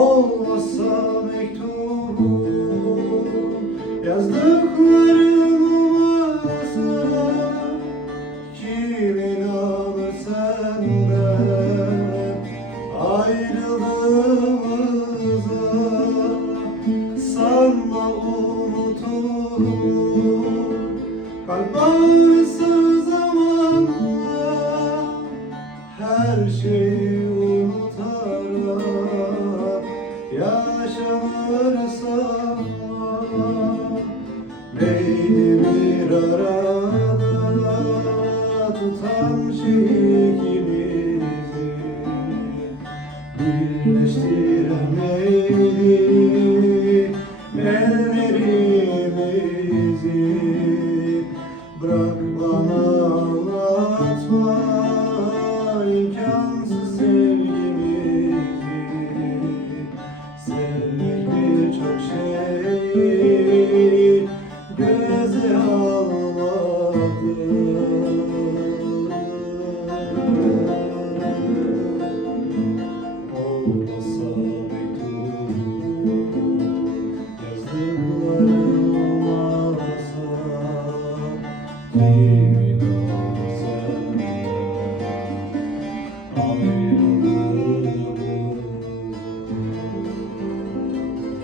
Olmazsa mektubu yazdıklarım olmazsa kim inanır senden ayrılığımıza. Sanma unuturum, kalp ağrısı zamanla her şeyi unutarak yaşanır sanma. Beyni bir arada tutan şey ikimizi, birleştiren neydi ellerimizi. Bırak bana anlatma imkansız sevgimizi. Sevmek birçok şey göze almadı.